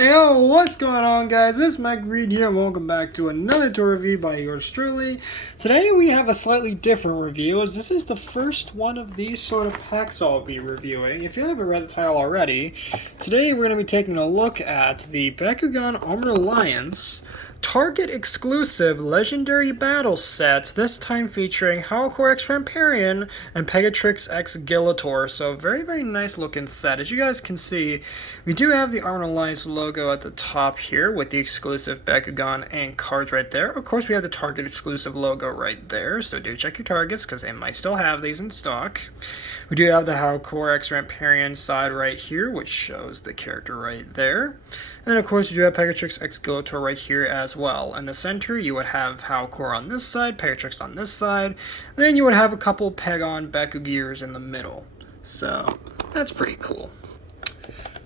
Yo, what's going on, guys? This is Mike Reed here, and welcome back to another tour review by yours truly. Today we have a slightly different review, as this is the first one of these sort of packs I'll be reviewing. If you haven't read the title already, today we're going to be taking a look at the Bakugan Armored Alliance Target Exclusive Legendary Battle Set, this time featuring Halcor X Ramparian and Pegatrix X Gillator. So very, very nice looking set. As you guys can see, we do have the Armored Alliance logo at the top here with the exclusive Bakugan and cards right there. Of course, we have the Target Exclusive logo right there, so do check your targets because they might still have these in stock. We do have the Halcor X Ramparian side right here, which shows the character right there. And then, of course, you do have Pegatrix X Gillator right here as well. In the center, you would have Halcor on this side, Pegatrix on this side. And then you would have a couple Pegon Bakugears in the middle. So, that's pretty cool.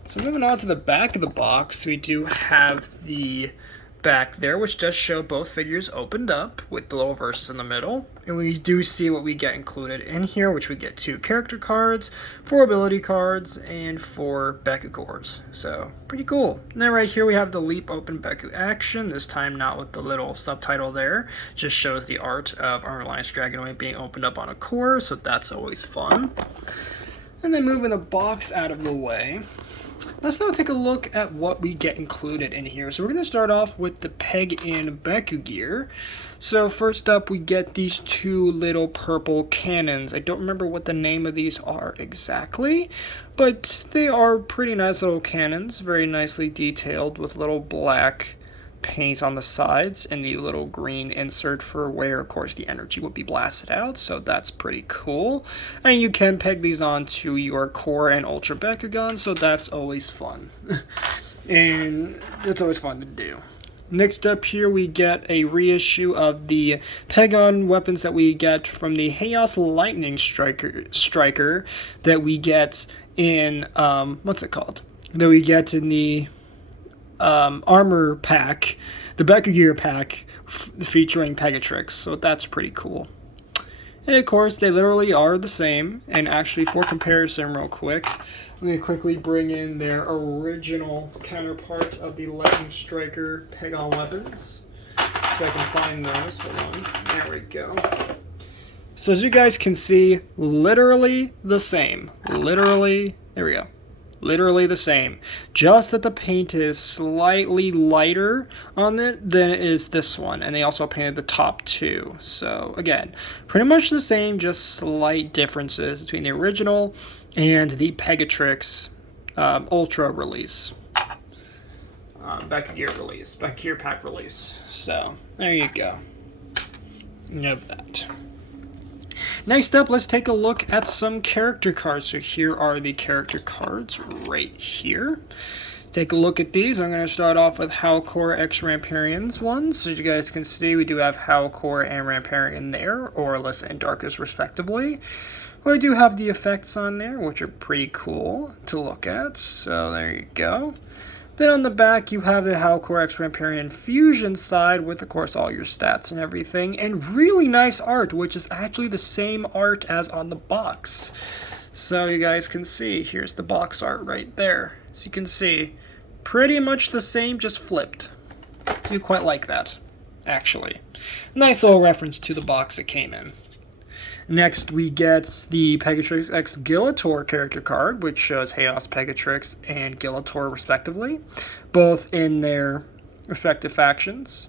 So moving on to the back of the box, we do have the back there, which does show both figures opened up with the little verses in the middle. And we do see what we get included in here, which we get 2 character cards, 4 ability cards, and 4 Bakugors. So, pretty cool. And then right here we have the Leap Open Baku action, this time not with the little subtitle there. Just shows the art of Armored Alliance Dragonoid being opened up on a core, so that's always fun. And then moving the box out of the way, let's now take a look at what we get included in here. So we're going to start off with the Peg-In Bakugear. So first up, we get these 2 little purple cannons. I don't remember what the name of these are exactly, but they are pretty nice little cannons, very nicely detailed with little black paint on the sides and the little green insert for where, of course, the energy would be blasted out, so that's pretty cool. And you can peg these onto your core and ultra Bakugan, so that's always fun. And it's always fun to do. Next up here, we get a reissue of the Pegon weapons that we get from the Chaos Lightning Striker that we get in, what's it called? That we get in the armor pack, the Bakugear pack featuring Pegatrix, so that's pretty cool. And of course, they literally are the same. And actually, for comparison, real quick, I'm going to quickly bring in their original counterpart of the Lightning Striker Pegon weapons, so I can find those. Hold on, there we go. So as you guys can see, literally the same. Literally, there we go. Literally the same, just that the paint is slightly lighter on it than it is this one, and they also painted the top 2. So again, pretty much the same, just slight differences between the original and the Pegatrix Ultra release, Bakugear pack release. So there you go. You know that. Next up, let's take a look at some character cards. So here are the character cards right here. Take a look at these. I'm going to start off with Halcor X Ramparian's ones. So as you guys can see, we do have Halcor and Ramparian there, Aurelus and Darkus respectively. We do have the effects on there, which are pretty cool to look at. So there you go. Then on the back, you have the Halcor X Ramparian Fusion side with, of course, all your stats and everything. And really nice art, which is actually the same art as on the box. So you guys can see, here's the box art right there. So you can see, pretty much the same, just flipped. Do quite like that, actually. Nice little reference to the box it came in. Next, we get the Pegatrix X Gillator character card, which shows Chaos Pegatrix and Gillator respectively, both in their respective factions,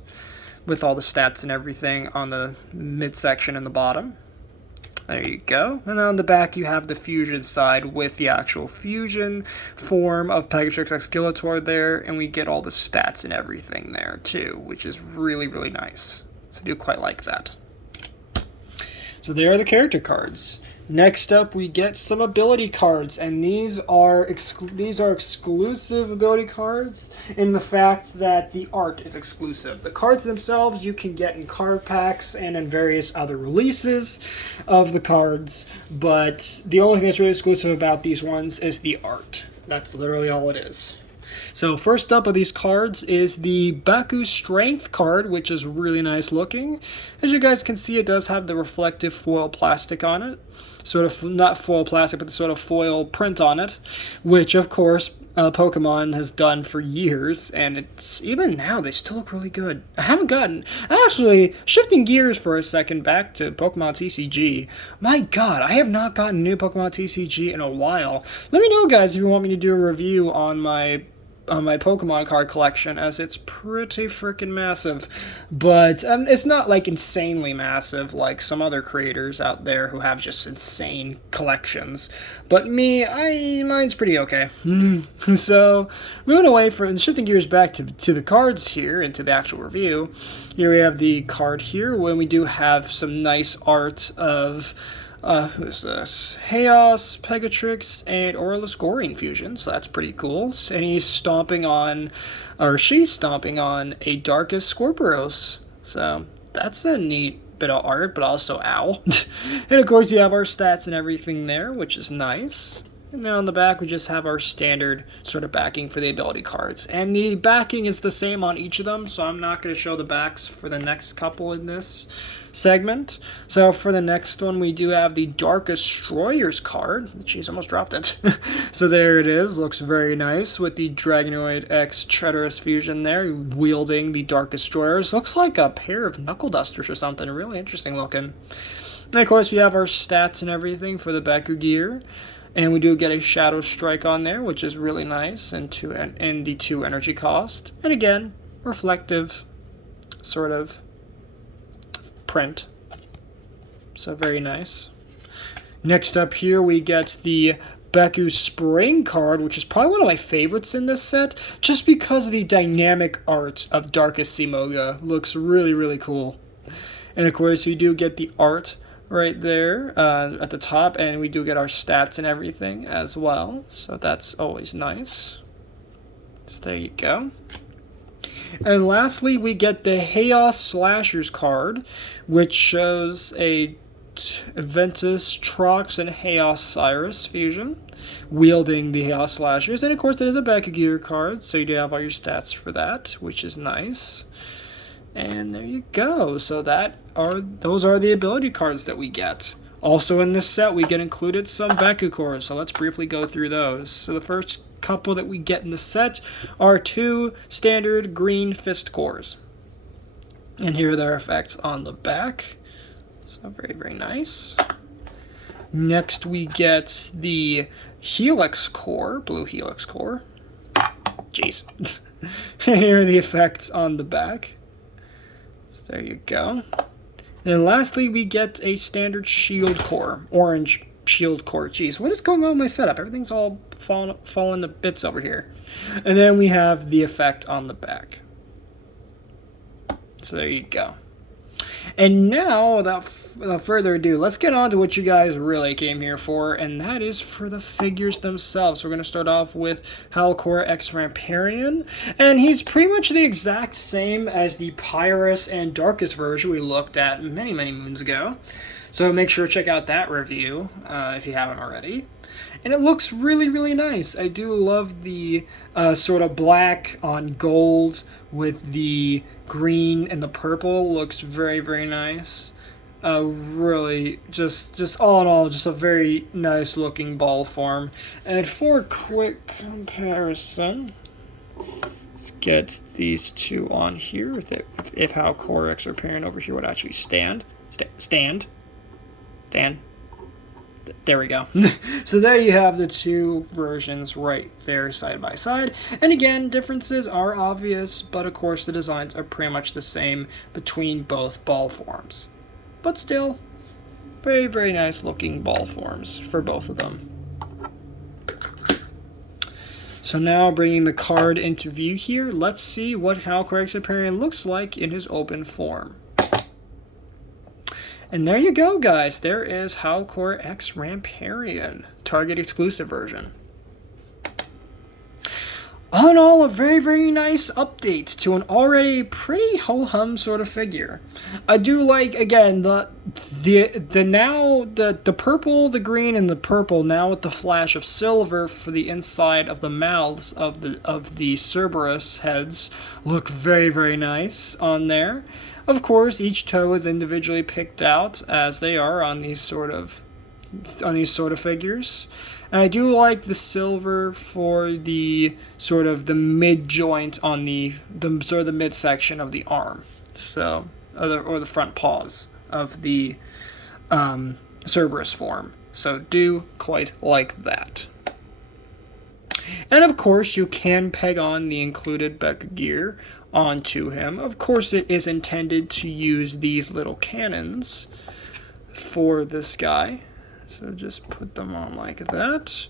with all the stats and everything on the midsection and the bottom. There you go. And then on the back, you have the fusion side with the actual fusion form of Pegatrix X Gillator there, and we get all the stats and everything there too, which is really, really nice. So I do quite like that. So there are the character cards. Next up, we get some ability cards, and these are exclusive ability cards in the fact that the art is exclusive. The cards themselves you can get in card packs and in various other releases of the cards, but the only thing that's really exclusive about these ones is the art. That's literally all it is. So first up of these cards is the Baku Strength card, which is really nice looking. As you guys can see, it does have the reflective foil plastic on it. Sort of, not foil plastic, but the sort of foil print on it, which of course Pokemon has done for years, and it's even now they still look really good. I haven't gotten actually shifting gears for a second back to Pokemon TCG. My God, I have not gotten new Pokemon TCG in a while. Let me know, guys, if you want me to do a review on my Pokemon card collection, as it's pretty freaking massive. But it's not like insanely massive like some other creators out there who have just insane collections. But mine's pretty okay. So, moving away from shifting gears back to the cards here and to the actual review. Here we have the card here when we do have some nice art of who's this? Chaos, Pegatrix, and Aurelus Goring fusion, so that's pretty cool. And he's stomping on, or she's stomping on, a Darkest Scorpios. So that's a neat bit of art, but also ow. And of course you have our stats and everything there, which is nice. And then on the back we just have our standard sort of backing for the ability cards. And the backing is the same on each of them, so I'm not going to show the backs for the next couple in this segment. So for the next one we do have the Darkest Destroyers card. Jeez, almost dropped it. So there it is, looks very nice with the Dragonoid X Treacherous fusion there, wielding the Darkest Destroyers. Looks like a pair of Knuckle Dusters or something, really interesting looking. And of course we have our stats and everything for the Baku gear. And we do get a Shadow Strike on there, which is really nice, and the 2 energy cost. And again, reflective sort of print. So very nice. Next up here we get the Baku Spring card, which is probably one of my favorites in this set, just because of the dynamic art of Darkest Simoga. Looks really, really cool. And of course we do get the art right there at the top, and we do get our stats and everything as well, so that's always nice. So there you go. And lastly we get the Chaos Slashers card, which shows a Ventus, Trox, and Chaos Cyrus fusion wielding the Chaos Slashers, and of course it is a Bakugear card, so you do have all your stats for that, which is nice. And there you go. So those are the ability cards that we get. Also in this set, we get included some Baku cores, so let's briefly go through those. So the first couple that we get in the set are 2 standard green fist cores. And here are their effects on the back. So very, very nice. Next we get the Helix core, blue Helix core. Jeez. And here are the effects on the back. There you go. And lastly, we get a standard shield core, orange shield core. Jeez, what is going on with my setup? Everything's all falling to bits over here. And then we have the effect on the back. So there you go. And now, without further ado, let's get on to what you guys really came here for, and that is for the figures themselves. So we're going to start off with Halcor X Ramparian, and he's pretty much the exact same as the Pyrus and Darkest version we looked at many, many moons ago. So make sure to check out that review if you haven't already. And it looks really, really nice. I do love the sort of black on gold with the green and the purple. Looks very, very nice. Really, just all in all, just a very nice looking ball form. And for a quick comparison, let's get these two on here. If Halcor X Ramparian over here would actually stand. There we go. So there you have the two versions right there side by side. And again, differences are obvious, but of course the designs are pretty much the same between both ball forms. But still, very, very nice looking ball forms for both of them. So now bringing the card into view here, let's see what Halcor X Ramparian looks like in his open form. And there you go, guys. There is Halcor X Ramparian, Target exclusive version. All in all, a very, very nice update to an already pretty ho-hum sort of figure. I do like, again, the purple, the green, and the purple, now with the flash of silver for the inside of the mouths of the Cerberus heads, look very, very nice on there. Of course, each toe is individually picked out, as they are on these sort of sort of figures. And I do like the silver for the sort of the mid joint on the sort of the midsection of the arm, so or the front paws of the Cerberus form. So do quite like that. And of course, you can peg on the included Beka gear onto him. Of course, it is intended to use these little cannons for this guy. So just put them on like that.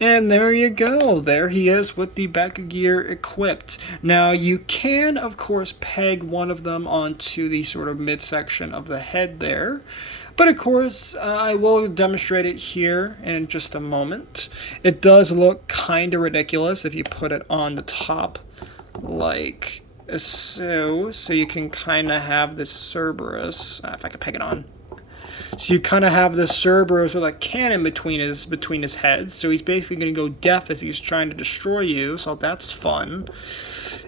And there you go. There he is with the Beka gear equipped. Now, you can, of course, peg one of them onto the sort of midsection of the head there. But, of course, I will demonstrate it here in just a moment. It does look kind of ridiculous if you put it on the top like so. So you can kind of have this Cerberus, if I could peg it on. So you kind of have the Cerberus with a cannon between his heads. So he's basically going to go deaf as he's trying to destroy you. So that's fun.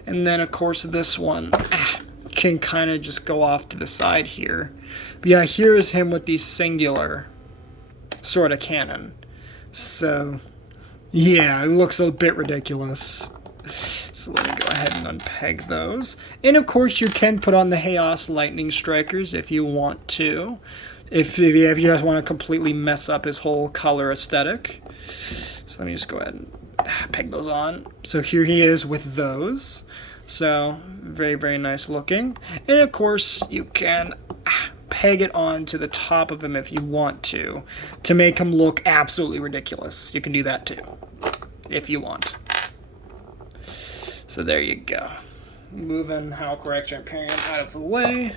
And then, of course, this one can kind of just go off to the side here. But yeah, here's him with the singular sort of cannon. So, yeah, it looks a bit ridiculous. So let me go ahead and unpeg those. And, of course, you can put on the Chaos Lightning Strikers if you want to. If you just want to completely mess up his whole color aesthetic. So let me just go ahead and peg those on. So here he is with those. So very, very nice looking. And of course you can peg it on to the top of him if you want to make him look absolutely ridiculous. You can do that too, if you want. So there you go. Moving Halcor X Ramparian out of the way.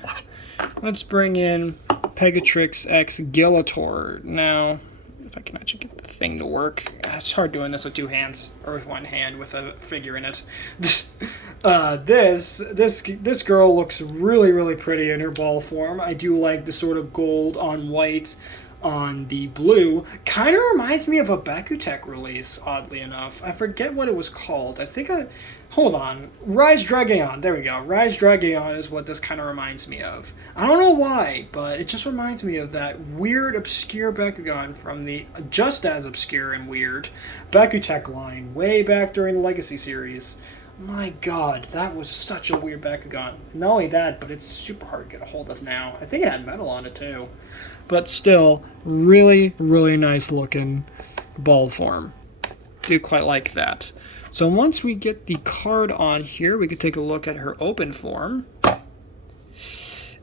Let's bring in Pegatrix X Gillator. Now, if I can actually get the thing to work. It's hard doing this with two hands, or with one hand with a figure in it. This girl looks really, really pretty in her ball form. I do like the sort of gold on white on the blue. Kind of reminds me of a Bakugan release, oddly enough. I forget what it was called. Hold on. Rise Dragaon. There we go. Rise Dragaon is what this kind of reminds me of. I don't know why, but it just reminds me of that weird, obscure Bakugan from the just as obscure and weird Bakugan line way back during the Legacy series. My god, that was such a weird Bakugan. Not only that, but it's super hard to get a hold of now. I think it had metal on it too. But still, really, really nice looking ball form. Do quite like that. So once we get the card on here, we can take a look at her open form.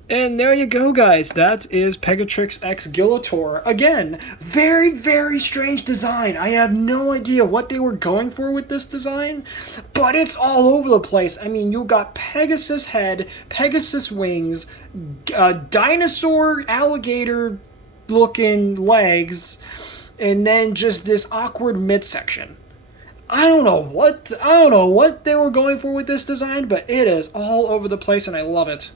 And there you go, guys. That is Pegatrix X Gillator. Again, very, very strange design. I have no idea what they were going for with this design, but it's all over the place. I mean, you got Pegasus head, Pegasus wings, dinosaur, alligator-looking legs, and then just this awkward midsection. I don't know what they were going for with this design, but it is all over the place, and I love it.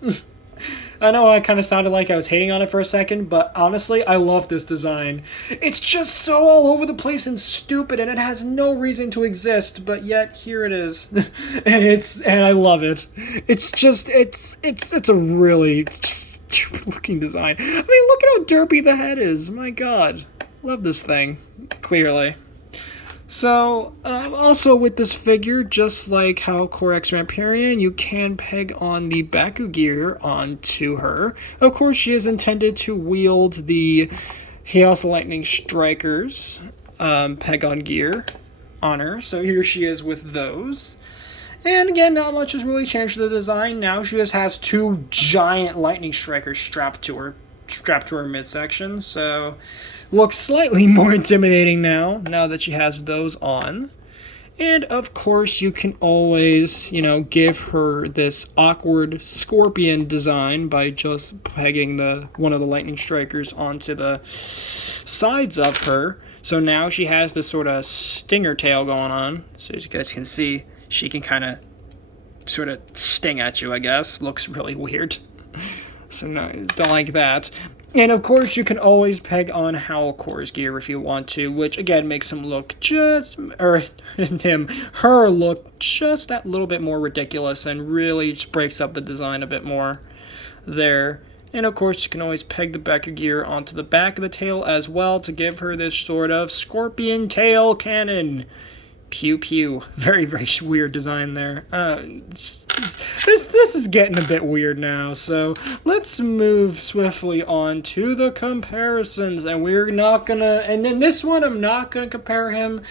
I know I kind of sounded like I was hating on it for a second, but honestly, I love this design. It's just so all over the place and stupid, and it has no reason to exist, but yet here it is. and I love it. It's a really stupid looking design. I mean, look at how derpy the head is. My god. Love this thing, clearly. So, also with this figure, just like Halcor X Ramparian, you can peg on the Baku gear onto her. Of course, she is intended to wield the Chaos Lightning Strikers peg on gear on her. So here she is with those. And again, not much has really changed the design. Now she just has two giant Lightning Strikers strapped to her midsection. So looks slightly more intimidating now that she has those on. And of course, you can always, give her this awkward scorpion design by just pegging one of the Lightning Strikers onto the sides of her. So now she has this sort of stinger tail going on. So as you guys can see, she can kind of sort of sting at you, I guess. Looks really weird. So no, don't like that. And of course, you can always peg on Halcor's gear if you want to, which again makes him look her look just that little bit more ridiculous and really just breaks up the design a bit more there. And of course, you can always peg the Beca gear onto the back of the tail as well to give her this sort of scorpion tail cannon. Pew pew. Very, very weird design there. This is getting a bit weird now, so let's move swiftly on to the comparisons. And we're not gonna, and then this one, I'm not gonna compare him,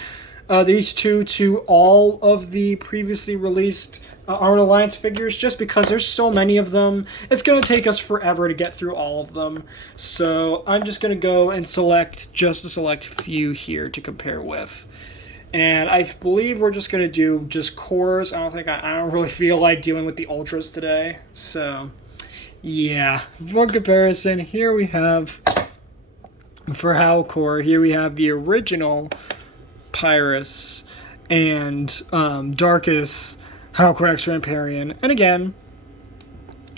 these two, to all of the previously released Armored Alliance figures, just because there's so many of them. It's going to take us forever to get through all of them. So I'm just going to go and select just a select few here to compare with. And I believe we're just going to do just cores. I don't really feel like dealing with the ultras today. So yeah, for comparison, here we have, for Halcor, here we have the original Pyrus and Darkus Halcor X Ramparian. And again,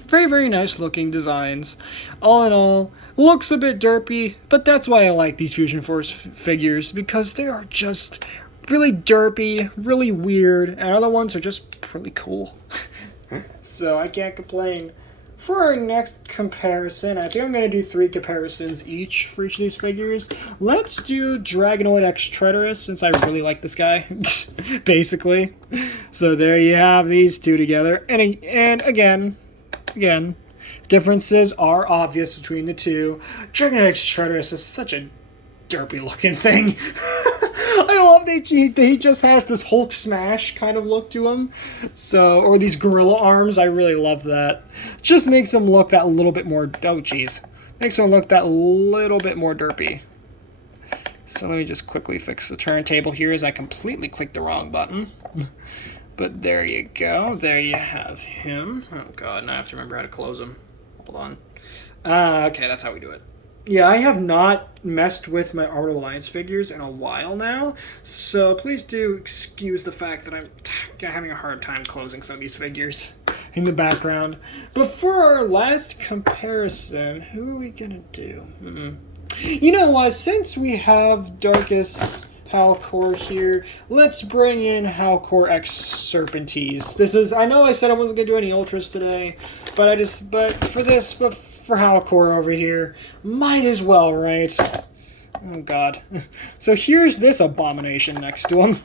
very, very nice looking designs. All in all, looks a bit derpy, but that's why I like these Fusion Force figures, because they are just really derpy, really weird, and other ones are just really cool. So I can't complain. For our next comparison, I think I'm going to do 3 comparisons each for each of these figures. Let's do Dragonoid X Treacherous, since I really like this guy, basically. So there you have these two together. And again, differences are obvious between the two. Dragonoid X Treacherous is such a derpy looking thing. I love that he just has this Hulk smash kind of look to him. So, or these gorilla arms, I really love that. Just makes him look that little bit more, oh geez. Makes him look that little bit more derpy. So let me just quickly fix the turntable here as I completely clicked the wrong button. But there you go, there you have him. Oh god, now I have to remember how to close him. Hold on. Okay, that's how we do it. Yeah, I have not messed with my Armored Alliance figures in a while now, so please do excuse the fact that I'm having a hard time closing some of these figures in the background. But for our last comparison, who are we gonna do? You know what, since we have Darkus Halcor here, let's bring in Halcor X Serpentees. This is, I know I said I wasn't gonna do any ultras today, but for Halcor over here, might as well, right? Oh god. So here's this abomination next to him.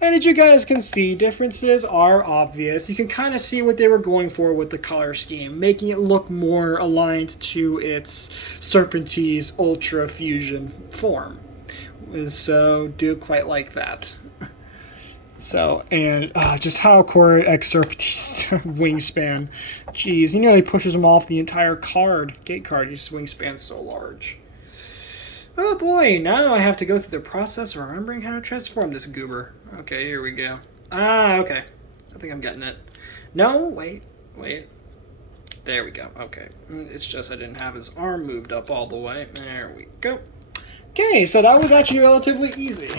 And as you guys can see, differences are obvious. You can kind of see what they were going for with the color scheme, making it look more aligned to its Serpentees Ultra Fusion form. So, do quite like that. So, and just Halcor X Serpentees wingspan. Jeez, he nearly pushes him off the entire gate card. His wingspan's so large. Oh boy, now I have to go through the process of remembering how to transform this goober. Okay, here we go. Okay. I think I'm getting it. No, wait. There we go. Okay. It's just I didn't have his arm moved up all the way. There we go. Okay, so that was actually relatively easy.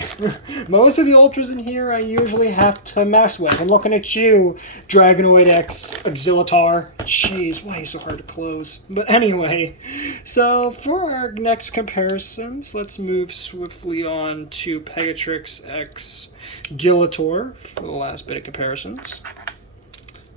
Most of the ultras in here I usually have to mess with. I'm looking at you, Dragonoid X Auxilitar. Jeez, why are you so hard to close? But anyway, so for our next comparisons, let's move swiftly on to Pegatrix X Gillator for the last bit of comparisons.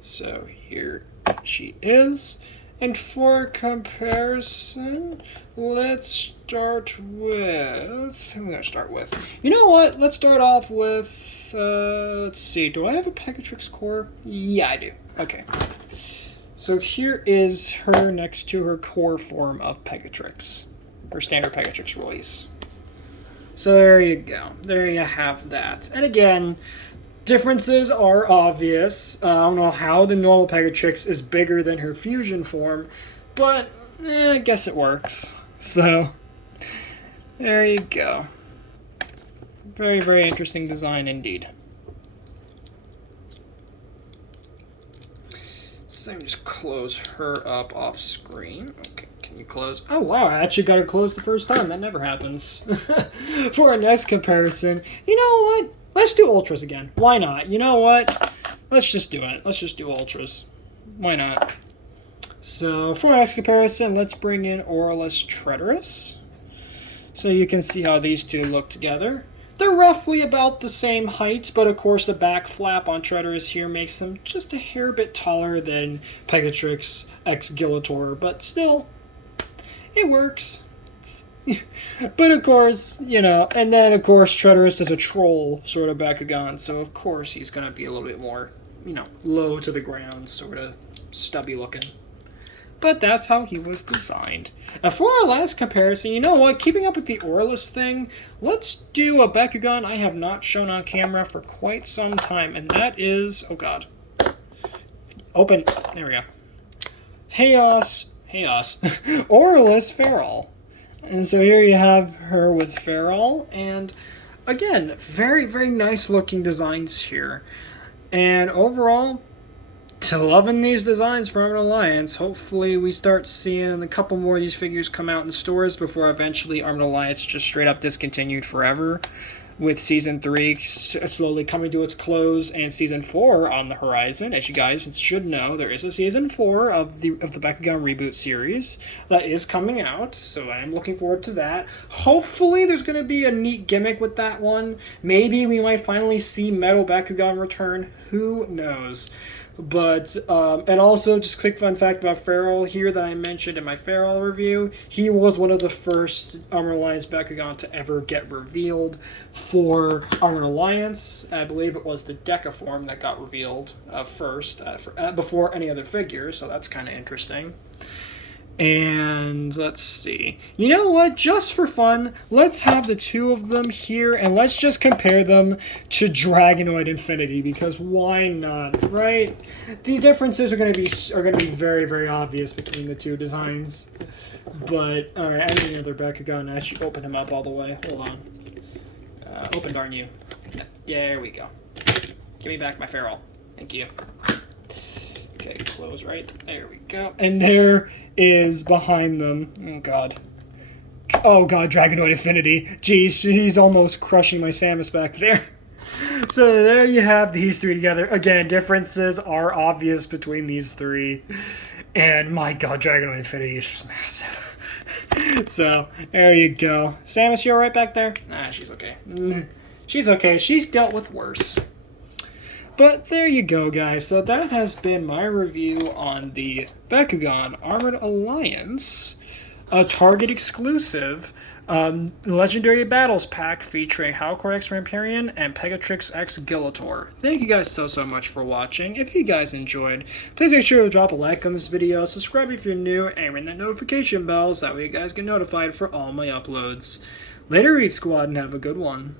So here she is. And for comparison, let's start with... Who am I going to start with? You know what? Let's start off with... let's see. Do I have a Pegatrix core? Yeah, I do. Okay. So here is her next to her core form of Pegatrix. Her standard Pegatrix release. So there you go. There you have that. And again... differences are obvious. I don't know how the normal Pegatrix is bigger than her fusion form, but I guess it works. So, there you go. Very, very interesting design indeed. So let me just close her up off screen. Okay, can you close? Oh wow, I actually got her closed the first time. That never happens. For our next comparison, you know what? Let's do ultras again. Why not? You know what? Let's just do it. Let's just do ultras. Why not? So for our next comparison, let's bring in Aurelus Treacherous. So you can see how these two look together. They're roughly about the same height, but of course the back flap on Treacherous here makes them just a hair bit taller than Pegatrix X but still, it works. But of course, you know, and then of course Treacherous is a troll sort of Bakugan, so of course he's going to be a little bit more, you know, low to the ground, sort of stubby looking. But that's how he was designed. And for our last comparison, you know what? Keeping up with the Aurelus thing, let's do a Bakugan I have not shown on camera for quite some time, and that is... oh god. Open. There we go. Chaos. Aurelus Feral. And so here you have her with Feral, and again, very, very nice looking designs here. And overall, to loving these designs from Armored Alliance. Hopefully we start seeing a couple more of these figures come out in stores before eventually Armored Alliance just straight up discontinued forever, with Season 3 slowly coming to its close and Season 4 on the horizon. As you guys should know, there is a Season 4 of the Bakugan reboot series that is coming out, so I am looking forward to that. Hopefully there's going to be a neat gimmick with that one. Maybe we might finally see Metal Bakugan return. Who knows? But, and also, just quick fun fact about Feral here that I mentioned in my Feral review. He was one of the first Armored Alliance Bakugan to ever get revealed for Armored Alliance. I believe it was the Deca form that got revealed first, before any other figures, so that's kind of interesting. And let's see. You know what? Just for fun, let's have the two of them here, and let's just compare them to Dragonoid Infinity, because why not, right? The differences are going to be very, very obvious between the two designs. But all right, I need another Bakugan. I should open him up all the way. Hold on. Open, darn you. There we go. Give me back my Feral. Thank you. Okay, close right. There we go. And there is behind them. Oh god. Oh god, Dragonoid Infinity. Jeez, he's almost crushing my Samus back there. So there you have these three together. Again, differences are obvious between these three. And my god, Dragonoid Infinity is just massive. So, there you go. Samus, you alright back there? Nah, she's okay. She's okay. She's dealt with worse. But there you go, guys. So that has been my review on the Bakugan Armored Alliance, a Target exclusive Legendary Battles pack featuring Halcor X Ramparian and Pegatrix X Gillator. Thank you guys so much for watching. If you guys enjoyed, please make sure to drop a like on this video, subscribe if you're new, and ring that notification bell so that way you guys get notified for all my uploads. Later, Eat Squad, and have a good one.